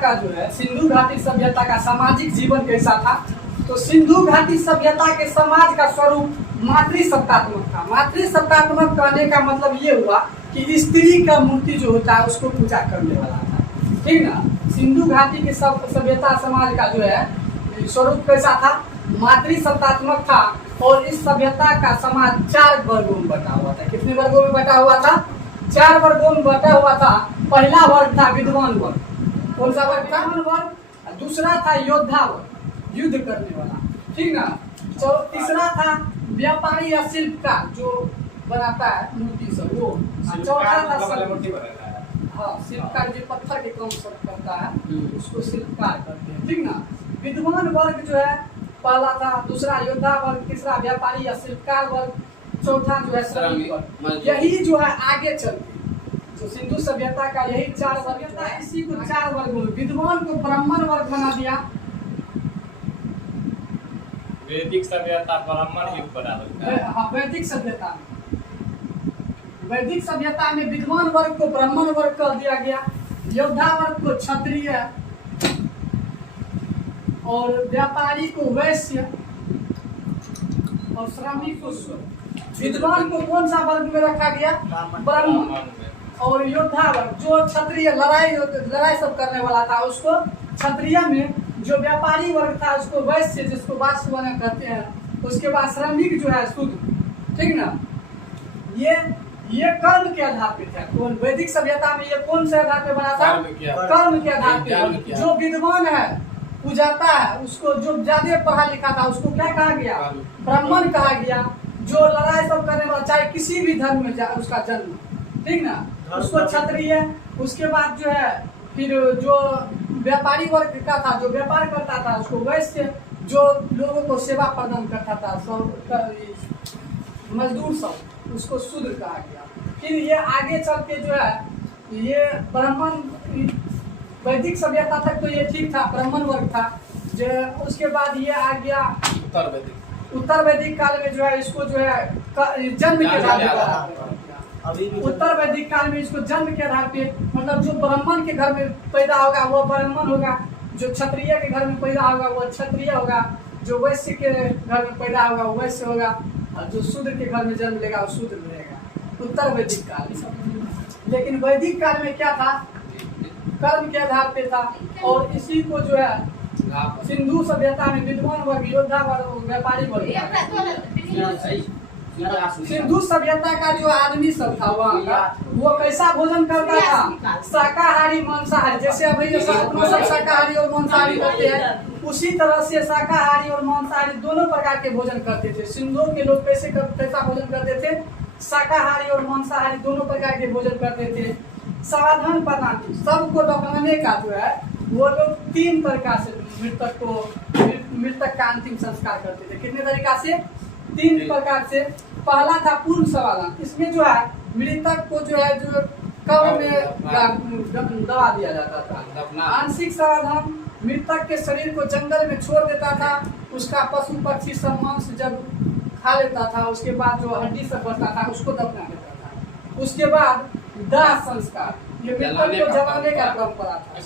का जो है सिंधु घाटी सभ्यता का सामाजिक जीवन कैसा था। तो सिंधु घाटी सभ्यता के समाज का स्वरूप मातृसत्तात्मक था। मातृसत्तात्मक कहने का मतलब ये हुआ कि स्त्री का मूर्ति जो होता है उसको पूजा करने वाला था, ठीक ना। सिंधु घाटी के सभ्यता समाज का जो है स्वरूप कैसा था, मातृसत्तात्मक था। और इस सभ्यता का समाज 4 वर्गों में बटा हुआ था। कितने वर्गों में बटा हुआ था? 4 वर्गों में बटा हुआ था। पहला वर्ग था विद्वान वर्ग। कौन सा वर्ग था? विद्वान वर्ग। दूसरा था योद्धा वर्ग, युद्ध करने वाला, ठीक ना। तीसरा था व्यापारी या शिल्पकार, जो बनाता है मूर्ति सब वो। चौथा था हाँ शिल्पकार, जो पत्थर के काम सब करता है उसको शिल्पकार करते हैं, ठीक ना। विद्वान वर्ग जो है पहला था, दूसरा योद्धा वर्ग, तीसरा व्यापारी या शिल्पकार वर्ग, चौथा जो है श्रमिक वर्ग। यही जो है आगे चलती तो सिंधु सभ्यता का यही 4 वर्ग था। इसी को 4 वर्ग में विद्वान को ब्राह्मण वर्ग बना दिया। वैदिक सभ्यता ब्राह्मण युग बराबर। हाँ वैदिक सभ्यता में विद्वान वर्ग को ब्राह्मण वर्ग कर दिया गया, योद्धा वर्ग को क्षत्रिय और व्यापारी को वैश्य और श्रमिक को शूद्र। विद्वान को कौन सा वर्ग में रखा गया? ब्राह्मण। और योद्धा वर्ग जो क्षत्रिय लड़ाई सब करने वाला था उसको क्षत्रिय में, जो व्यापारी वर्ग था उसको वैश्य, जिसको वास्तुवान कहते हैं। उसके बाद श्रमिक जो है शूद्र, ठीक ना। ये कर्म के आधार पे था। कौन वैदिक सभ्यता में ये कौन से आधार पे बना था? कर्म के आधार पे। जो विद्वान है पूजाता है उसको, जो ज्यादा पढ़ा लिखा था उसको क्या कहा गया? ब्राह्मण कहा गया। जो लड़ाई सब करने वाला चाहे किसी भी धर्म में उसका जन्म, ठीक ना, उसको क्षत्रिय। उसके बाद जो है फिर जो व्यापारी वर्ग का था, जो व्यापार करता था उसको वैश्य, जो लोगों को सेवा प्रदान करता था सब मजदूर सब, उसको शूद्र कहा गया। फिर ये आगे चल के जो है ये ब्राह्मण, वैदिक सभ्यता तक तो ये ठीक था, ब्राह्मण वर्ग था। जो उसके बाद ये आ गया उत्तर वैदिक काल में जो है इसको जो है जन्म के आधार पे, उत्तर वैदिक काल में इसको जन्म के आधार पे, मतलब जो ब्राह्मण के घर में पैदा होगा वो ब्राह्मण होगा, जो क्षत्रिय के घर में पैदा होगा वो क्षत्रिय होगा, जो वैश्य के घर में पैदा होगा वो वैश्य होगा, और जो शूद्र के घर में जन्म लेगा वो शूद्र रहेगा। उत्तर वैदिक काल। लेकिन वैदिक काल में क्या था? कर्म के आधार पे था। और इसी को जो है सिंधु सभ्यता में विद्वान वर्ग, योद्धा वर्ग, व्यापारी वर्ग। सिंधु सभ्यता का जो आदमी सब था वहाँ का, वो कैसा भोजन करता था? शाकाहारी मांसाहारी। जैसे अभी अपना सब शाकाहारी और मांसाहारी करते हैं, उसी तरह से शाकाहारी और मांसाहारी दोनों प्रकार के भोजन करते थे। सिंधु के लोग कैसा भोजन करते थे? शाकाहारी और मांसाहारी दोनों प्रकार के भोजन करते थे। साधन प्रणाली सबको दफनाने का जो है वो लोग 3 प्रकार से मृतक का अंतिम संस्कार करते थे। कितने तरीका से? 3 प्रकार से। पहला था पूर्ण समाधान। इसमें जो है मृतक को जो है जो कब्र में दबा दिया जाता था। आंशिक समाधान, मृतक के शरीर को जंगल में छोड़ देता था, उसका पशु पक्षी सब मांस जब खा लेता था उसके बाद जो हड्डी सब बचता था उसको दफना देता था। उसके बाद दाह संस्कार, ये मृतक को जलाने का परंपरा था।